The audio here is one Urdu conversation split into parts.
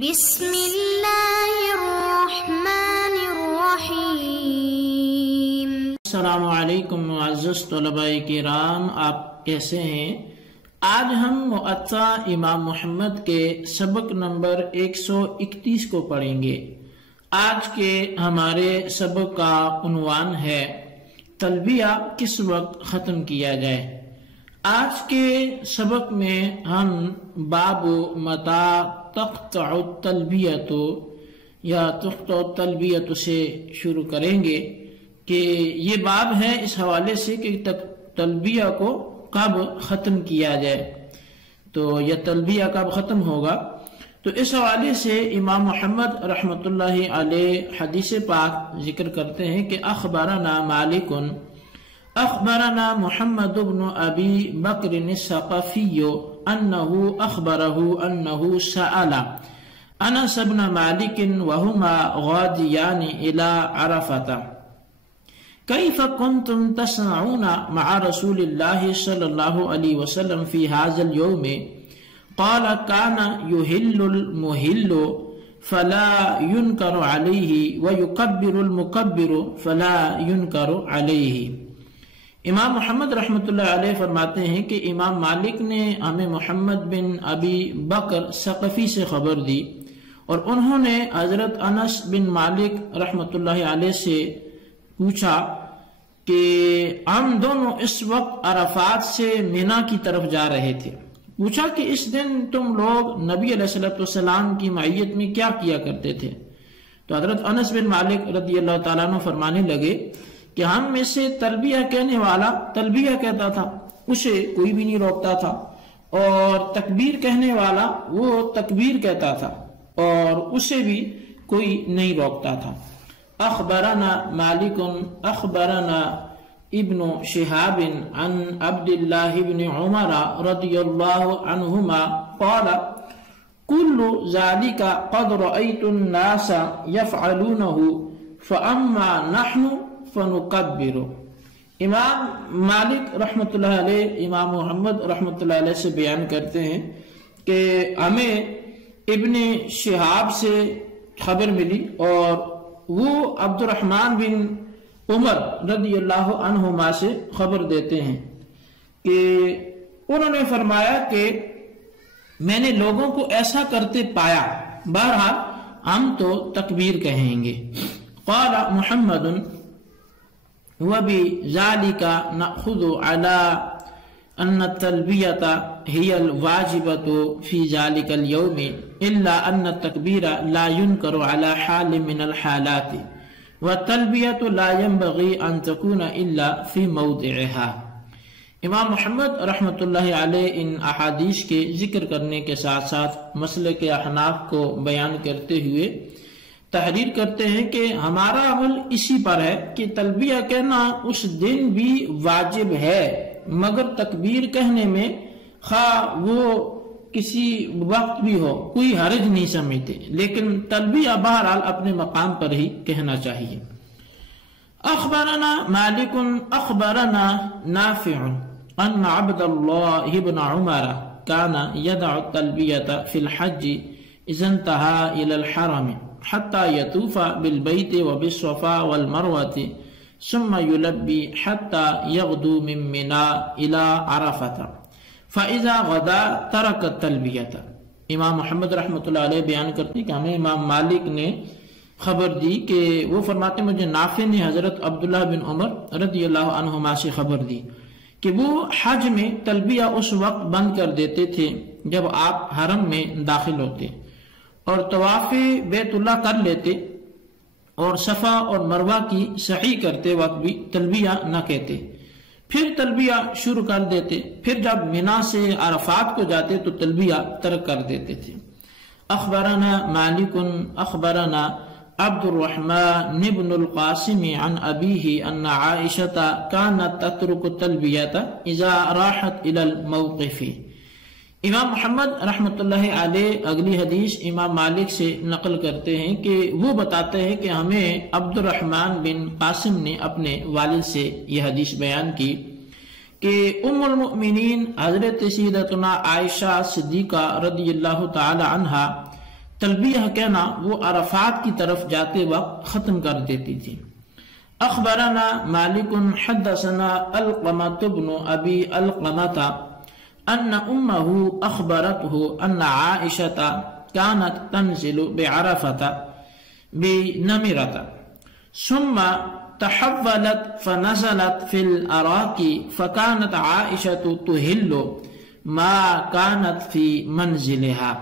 بسم اللہ الرحمن الرحیم۔ السلام علیکم معزز طلباء کرام، آپ کیسے ہیں؟ آج ہم مؤطا امام محمد کے سبق نمبر 131 کو پڑھیں گے۔ آج کے ہمارے سبق کا عنوان ہے تلبیہ کس وقت ختم کیا جائے۔ آج کے سبق میں ہم باب متى تقطع التلبیۃ یا تقطع التلبیۃ سے شروع کریں گے کہ یہ باب ہے اس حوالے سے کہ تلبیہ کو کب ختم کیا جائے، تو یہ تلبیہ کب ختم ہوگا۔ تو اس حوالے سے امام محمد رحمۃ اللہ علیہ حدیث پاک ذکر کرتے ہیں کہ اخبرنا مالک اخبرنا محمد بن ابی بکر الثقفی انه اخبره انه سأل انس بن مالک وهما غادیان الى عرفة كيف كنتم تصنعون مع رسول الله صلى الله عليه وسلم في هذا اليوم؟ قال كان يهل المهل فلا ينكر عليه ويكبر المكبر فلا ينكر عليه۔ امام محمد رحمۃ اللہ علیہ فرماتے ہیں کہ امام مالک نے ہمیں محمد بن ابی بکر ثقفی سے خبر دی اور انہوں نے حضرت انس بن مالک رحمۃ اللہ علیہ سے پوچھا کہ ہم دونوں اس وقت عرفات سے مینا کی طرف جا رہے تھے، پوچھا کہ اس دن تم لوگ نبی علیہ السلام کی معیت میں کیا کیا کرتے تھے؟ تو حضرت انس بن مالک رضی اللہ تعالیٰ عنہ فرمانے لگے کہ ہم میں سے تلبیہ کہنے والا تلبیہ کہتا تھا، اسے کوئی بھی نہیں روکتا تھا، اور تکبیر کہنے والا وہ تکبیر کہتا تھا اور اسے بھی کوئی نہیں روکتا تھا۔ اخبرنا مالک اخبرنا ابن شہاب عن عبد اللہ بن عمر رضی اللہ عنہما قال کل ذلك قد رأيت الناس يفعلونه فأما نحن فنکبر۔ امام مالک رحمۃ اللہ علیہ امام محمد رحمۃ اللہ علیہ سے بیان کرتے ہیں کہ ہمیں ابن شہاب سے خبر ملی اور وہ عبد الرحمن بن عمر رضی اللہ عنہما سے خبر دیتے ہیں کہ انہوں نے فرمایا کہ میں نے لوگوں کو ایسا کرتے پایا، بہرحال ہم تو تکبیر کہیں گے۔ قال محمد وبذلك نأخذ على أن التلبية هي الواجبة في ذلك اليوم إلا أن التكبير لا ينكر على حال من الحالات والتلبية لا ينبغي أن تكون إلا في موضعها۔ امام محمد رحمۃ اللہ علیہ ان احادیث کے ذکر کرنے کے ساتھ ساتھ مسلک احناف کو بیان کرتے ہوئے تحریر کرتے ہیں کہ ہمارا عمل اسی پر ہے کہ تلبیہ کہنا اس دن بھی واجب ہے، مگر تکبیر کہنے میں خواہ وہ کسی وقت بھی ہو کوئی حرج نہیں سمجھتے، لیکن تلبیہ بہرحال اپنے مقام پر ہی کہنا چاہیے۔ اخبرنا مالک اخبرنا نافع ان عبد اللہ بن عمر كان يدع التلبیۃ فی الحج اذا انتهى الى الحرم حتى يطوف بالبيت وبالصفا والمروة ثم يلبي حتى يغدو من منى إلى عرفة فإذا غدا ترك التلبية۔ امام محمد رحمۃ اللہ علیہ بیان کرتے ہیں کہ ہمیں امام مالک نے خبر دی کہ وہ فرماتے مجھے نافع نے حضرت عبداللہ بن عمر رضی اللہ عنہما سے خبر دی کہ وہ حج میں تلبیہ اس وقت بند کر دیتے تھے جب آپ حرم میں داخل ہوتے اور طواف بیت اللہ کر لیتے اور صفا اور مروہ کی سعی کرتے وقت بھی تلبیہ نہ کہتے، پھر تلبیہ شروع کر دیتے، پھر جب مینا سے عرفات کو جاتے تو تلبیہ ترک کر دیتے تھے۔ اخبرنا مالک اخبرنا عبد الرحمن بن القاسم عن ابیہ ان عائشہ كانت تترک التلبیۃ اذا راحت الى الموقف۔ امام محمد رحمۃ اللہ علیہ اگلی حدیث امام مالک سے نقل کرتے ہیں کہ وہ بتاتے ہیں کہ ہمیں عبد الرحمن بن قاسم نے اپنے والد سے یہ حدیث بیان کی کہ ام المؤمنین حضرت سیدتنا عائشہ صدیقہ رضی اللہ تعالی عنہا تلبیہ کہنا وہ عرفات کی طرف جاتے وقت ختم کر دیتی تھی۔ اخبرنا مالک حدثنا القمۃ بن ابی القمۃ ان امہ اخبرته ان عائشہ كانت تنزل بعرفة بنمرة ثم تحولت فنزلت في العراق فكانت عائشة تهل ما كانت في منزلها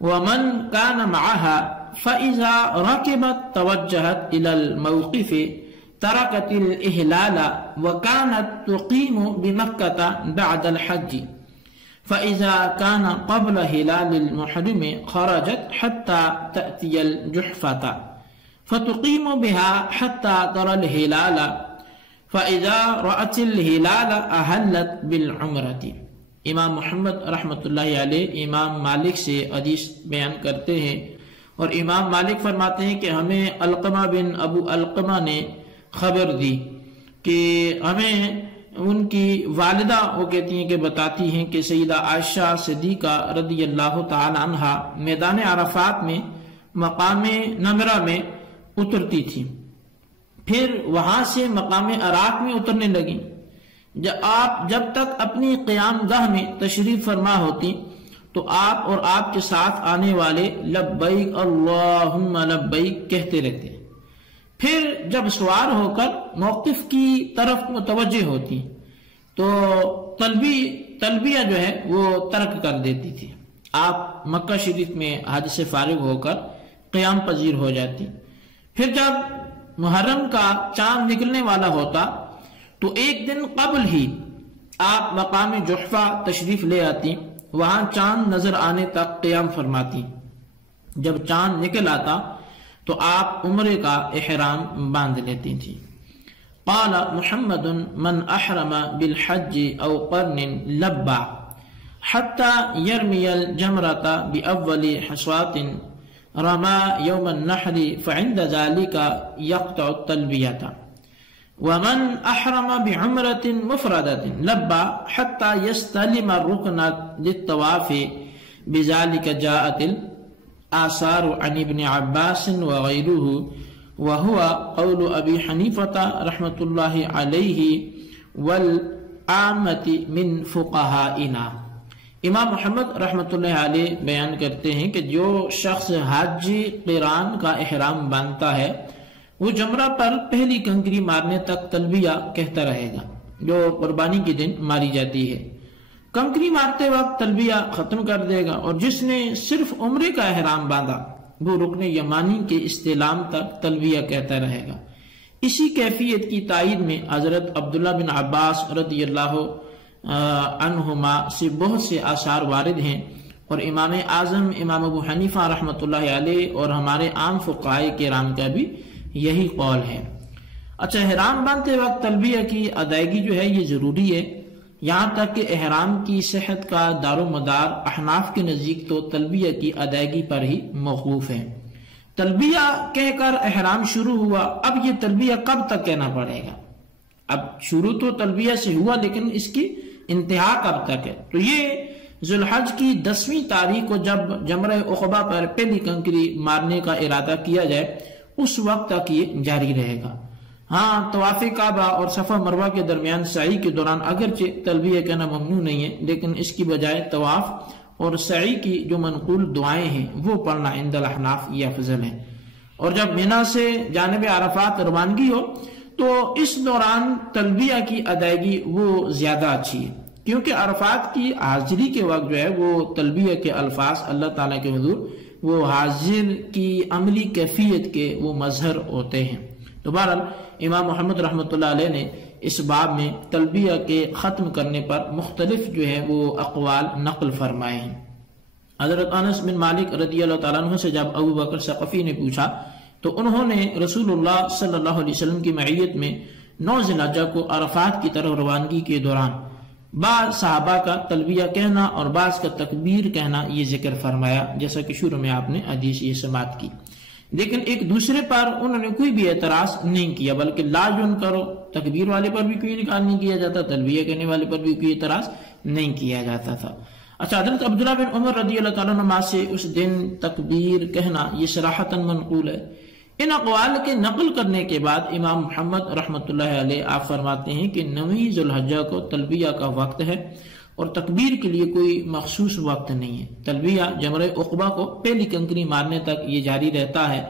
ومن كان معها فإذا ركبت توجهت إلى الموقف تركت الإهلال وكانت تقيم بمكة بعد الحج فإذا كان قبل هلال المحرم خرجت حتى تأتي الجحفة فتقيم بها حتى ترى الهلال فإذا رأت الهلال أهلت بالعمرة۔ امام محمد رحمۃ اللہ علیہ امام مالک سے حدیث بیان کرتے ہیں، اور امام مالک فرماتے ہیں کہ ہمیں علقمہ بن ابو علقمہ نے خبر دی کہ ہمیں ان کی والدہ وہ کہتی ہیں کہ بتاتی ہیں کہ سیدہ عائشہ صدیقہ رضی اللہ تعالی عنہا میدان عرفات میں مقام نمرہ میں اترتی تھی، پھر وہاں سے مقام عراق میں اترنے لگی۔ آپ جب تک اپنی قیام گاہ میں تشریف فرما ہوتی تو آپ اور آپ کے ساتھ آنے والے لبیک اللہم لبیک کہتے رہتے، پھر جب سوار ہو کر موقف کی طرف متوجہ ہوتی تو تلبیہ جو ہے وہ ترک کر دیتی تھی۔ آپ مکہ شریف میں حج سے فارغ ہو کر قیام پذیر ہو جاتی، پھر جب محرم کا چاند نکلنے والا ہوتا تو ایک دن قبل ہی آپ مقام جحفہ تشریف لے آتی، وہاں چاند نظر آنے تک قیام فرماتی، جب چاند نکل آتا تو آپ عمرے کا احرام باندھ لیتی تھی۔ قال محمد من احرم بالحج او قرن لبى حتى يرمي الجمرة بأول حصاة رمى يوم النحر فعند ذلك يقطع التلبية ومن احرم بعمرة مفردة لبى حتى يستلم الركن للطواف بذلك جاءت آثار عن ابن عباس وغيره وهو قول ابی حنیفہ رحمۃ اللہ علیہ والعامة من فقہائنا۔ امام محمد رحمۃ اللہ علیہ بیان کرتے ہیں کہ جو شخص حج قران کا احرام باندھتا ہے وہ جمرہ پر پہلی کنکری مارنے تک تلبیہ کہتا رہے گا، جو قربانی کے دن ماری جاتی ہے۔ کنکری مارتے وقت تلبیہ ختم کر دے گا، اور جس نے صرف عمرے کا احرام باندھا وہ رکن یمانی کے استعلام تک تلبیہ کہتا رہے گا۔ اسی کیفیت کی تائید میں حضرت عبداللہ بن عباس رضی اللہ عنہما سے بہت سے آثار وارد ہیں، اور امام اعظم امام ابو حنیفہ رحمۃ اللہ علیہ اور ہمارے عام فقہائے کرام کا بھی یہی قول ہے۔ اچھا، احرام باندھتے وقت تلبیہ کی ادائیگی جو ہے یہ ضروری ہے، یہاں تک کہ احرام کی صحت کا دار و مدار احناف کے نزدیک تو تلبیہ کی ادائیگی پر ہی موقوف ہے۔ تلبیہ کہہ کر احرام شروع ہوا، اب یہ تلبیہ کب تک کہنا پڑے گا؟ اب شروع تو تلبیہ سے ہوا، لیکن اس کی انتہا کب تک ہے؟ تو یہ ذو الحج کی 10ویں تاریخ کو جب جمرہ عقبہ پر پہلی کنکری مارنے کا ارادہ کیا جائے اس وقت تک یہ جاری رہے گا۔ ہاں، طواف کعبہ اور صفا مروہ کے درمیان سعی کے دوران اگرچہ تلبیہ کہنا ممنوع نہیں ہے، لیکن اس کی بجائے طواف اور سعی کی جو منقول دعائیں ہیں وہ پڑھنا عند الاحناف یہ افضل ہے۔ اور جب مینا سے جانب عرفات روانگی ہو تو اس دوران تلبیہ کی ادائیگی وہ زیادہ اچھی ہے، کیونکہ عرفات کی حاضری کے وقت جو ہے وہ تلبیہ کے الفاظ اللہ تعالیٰ کے حضور وہ حاضر کی عملی کیفیت کے وہ مظہر ہوتے ہیں۔ تو بہرحال امام محمد رحمۃ اللہ علیہ نے اس باب میں تلبیہ کے ختم کرنے پر مختلف جو ہے وہ اقوال نقل فرمائے ہیں۔ حضرت انس بن مالک رضی اللہ تعالیٰ عنہ سے جب ابو بکر ثقفی نے پوچھا تو انہوں نے رسول اللہ صلی اللہ علیہ وسلم کی معیت میں 9 ذی الحجہ کو عرفات کی طرف روانگی کے دوران بعض صحابہ کا تلبیہ کہنا اور بعض کا تکبیر کہنا یہ ذکر فرمایا، جیسا کہ شروع میں آپ نے حدیث یہ سماعت کی، لیکن ایک دوسرے پر انہوں نے کوئی بھی اعتراض نہیں کیا، بلکہ لا جن کرو، تکبیر والے پر بھی کوئی نکال نہیں کیا جاتا، تلبیہ کہنے والے پر بھی کوئی اعتراض نہیں کیا جاتا تھا۔ اچھا، حضرت عبداللہ بن عمر رضی اللہ تعالیٰ عنہ سے اس دن تکبیر کہنا یہ صراحتاً منقول ہے۔ ان اقوال کے نقل کرنے کے بعد امام محمد رحمۃ اللہ علیہ آپ فرماتے ہیں کہ 9 ذو الحجہ کو تلبیہ کا وقت ہے اور تکبیر کے لیے کوئی مخصوص وقت نہیں ہے۔ تلبیہ جمرہ عقبہ کو پہلی کنکری مارنے تک یہ جاری رہتا ہے۔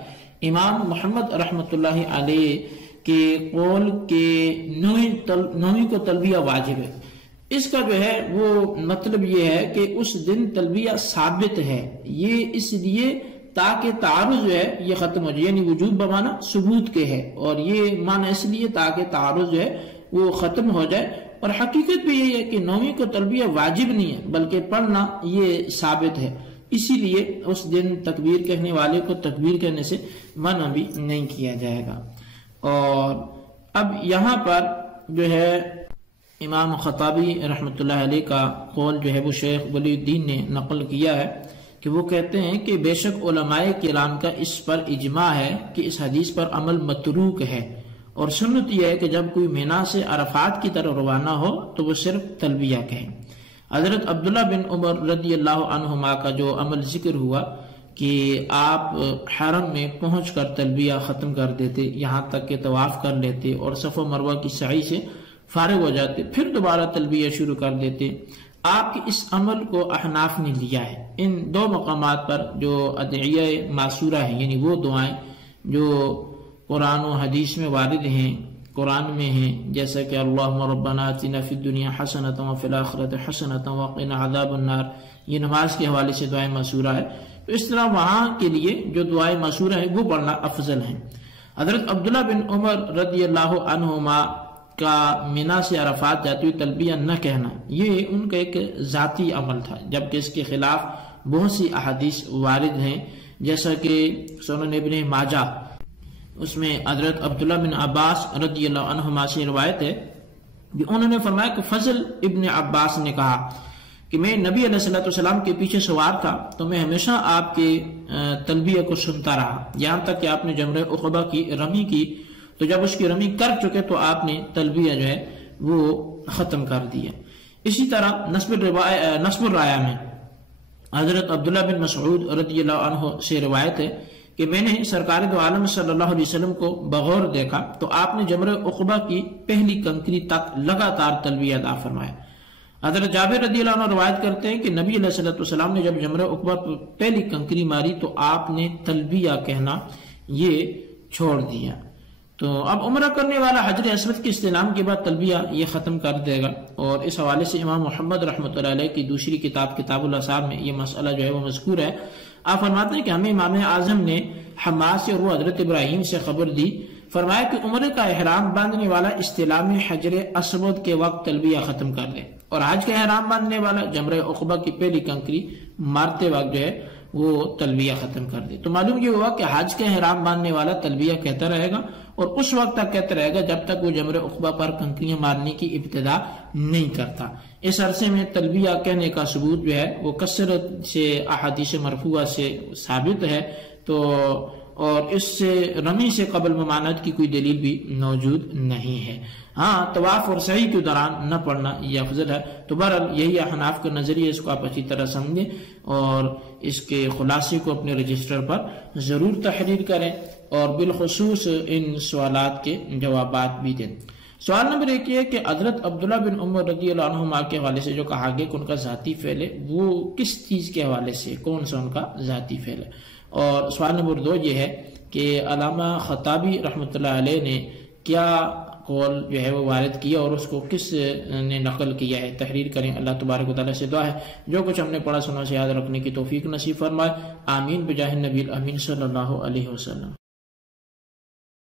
امام محمد رحمۃ اللہ علیہ کے قول کے 9 کو تلبیہ واجب ہے۔ اس کا جو ہے وہ مطلب یہ ہے کہ اس دن تلبیہ ثابت ہے، یہ اس لیے تاکہ تعارض جو ہے یہ ختم ہو جائے، یعنی وجوب بمانا ثبوت کے ہے، اور یہ معنی اس لیے تاکہ تعارض جو ہے وہ ختم ہو جائے۔ اور حقیقت بھی یہی ہے کہ 9 کو تلبیہ واجب نہیں ہے بلکہ پڑھنا یہ ثابت ہے، اسی لیے اس دن تکبیر کہنے والے کو تکبیر کہنے سے منع بھی نہیں کیا جائے گا۔ اور اب یہاں پر جو ہے امام خطابی رحمۃ اللہ علیہ کا قول جو ہے وہ شیخ ولی الدین نے نقل کیا ہے کہ وہ کہتے ہیں کہ بے شک علماء کرام کا اس پر اجماع ہے کہ اس حدیث پر عمل متروک ہے، اور سنت یہ ہے کہ جب کوئی مینا سے عرفات کی طرف روانہ ہو تو وہ صرف تلبیہ کہیں۔ حضرت عبداللہ بن عمر رضی اللہ عنہما کا جو عمل ذکر ہوا کہ آپ حرم میں پہنچ کر تلبیہ ختم کر دیتے، یہاں تک کہ طواف کر لیتے اور صفا و مروہ کی سعی سے فارغ ہو جاتے، پھر دوبارہ تلبیہ شروع کر دیتے۔ آپ کے اس عمل کو احناف نے لیا ہے۔ ان 2 مقامات پر جو ادعیہ معصورہ ہیں، یعنی وہ دعائیں جو قرآن و حدیث میں وارد ہیں، قرآن میں ہیں، جیسا کہ اللہم ربنا آتنا فی الدنیا حسنۃ وفی الآخرۃ حسنۃ وقنا عذاب النار، یہ نماز کے حوالے سے دعائیں معصورہ ہے، تو اس طرح وہاں کے لیے جو دعائیں معصورہ ہیں وہ پڑھنا افضل ہیں۔ حضرت عبداللہ بن عمر رضی اللہ عنہما کا مینا سے عرفات جاتے ہوئے تلبیہ نہ کہنا یہ ان کا ایک ذاتی عمل تھا، جبکہ اس کے خلاف بہت سی احادیث وارد ہیں، جیسا کہ سنن ابن ماجہ، اس میں حضرت عبداللہ بن عباس رضی اللہ عنہما سے روایت ہے کہ انہوں نے فرمایا کہ فضل ابن عباس نے کہا کہ میں نبی علیہ السلام کے پیچھے سوار تھا تو میں ہمیشہ آپ کے تلبیہ کو سنتا رہا، یہاں تک کہ آپ نے جمرہ عقبہ کی رمی کی تو جب اس کی رمی کر چکے تو آپ نے تلبیہ جو ہے وہ ختم کر دیا۔ اسی طرح نصب الرایا میں حضرت عبداللہ بن مسعود رضی اللہ عنہ سے روایت ہے کہ میں نے سرکار دو عالم صلی اللہ علیہ وسلم کو بغور دیکھا تو آپ نے جمرہ عقبہ کی پہلی کنکری تک لگاتار تلبیہ ادا فرمایا۔ حضرت جابر رضی اللہ عنہ روایت کرتے ہیں کہ نبی علیہ السلام نے جب جمرہ عقبہ پر پہلی کنکری ماری تو آپ نے تلبیہ کہنا یہ چھوڑ دیا۔ تو اب عمرہ کرنے والا حجر اسود کے استلام کے بعد تلبیہ یہ ختم کر دے گا، اور اس حوالے سے امام محمد رحمۃ اللہ علیہ کی دوسری کتاب کتاب الاصحاب میں یہ مسئلہ جو ہے وہ مذکور ہے۔ آپ فرماتے ہیں کہ ہمیں امام اعظم نے حماد سے اور وہ حضرت ابراہیم سے خبر دی، فرمایا کہ عمرے کا احرام باندھنے والا استلام حجر اسود کے وقت تلبیہ ختم کر دے، اور حج کا احرام باندھنے والا جمرہ عقبہ کی پہلی کنکری مارتے وقت جو ہے وہ تلبیہ ختم کر دے۔ تو معلوم یہ ہوا کہ حج کا احرام باندھنے والا تلبیہ کہتا رہے گا اور اس وقت تک کہتا رہے گا جب تک وہ جمرہ عقبہ پر کنکریاں مارنے کی ابتدا نہیں کرتا۔ اس عرصے میں تلبیہ کہنے کا ثبوت جو ہے وہ کثرت سے احادیث مرفوعہ سے ثابت ہے، تو اور اس سے رمی سے قبل ممانعت کی کوئی دلیل بھی موجود نہیں ہے۔ ہاں، طواف اور سعی کے دوران نہ پڑھنا یہ افضل ہے۔ تو بہرحال یہی احناف کا نظریہ، اس کو آپ اچھی طرح سمجھیں اور اس کے خلاصے کو اپنے رجسٹر پر ضرور تحریر کریں اور بالخصوص ان سوالات کے جوابات بھی دیں۔ سوال نمبر 1 یہ ہے کہ حضرت عبداللہ بن عمر رضی اللہ عنہما کے حوالے سے جو کہا گیا کہ ان کا ذاتی فعل ہے، وہ کس چیز کے حوالے سے، کون سا ان کا ذاتی فعل ہے؟ اور سوال نمبر 2 یہ ہے کہ علامہ خطابی رحمۃ اللہ علیہ نے کیا قول جو ہے وہ وارد کیا اور اس کو کس نے نقل کیا ہے؟ تحریر کریں۔ اللہ تبارک و تعالیٰ سے دعا ہے جو کچھ ہم نے پڑھا سنا سے یاد رکھنے کی توفیق نصیب فرمائے، آمین بجاہ النبی الامین صلی اللہ علیہ وسلم۔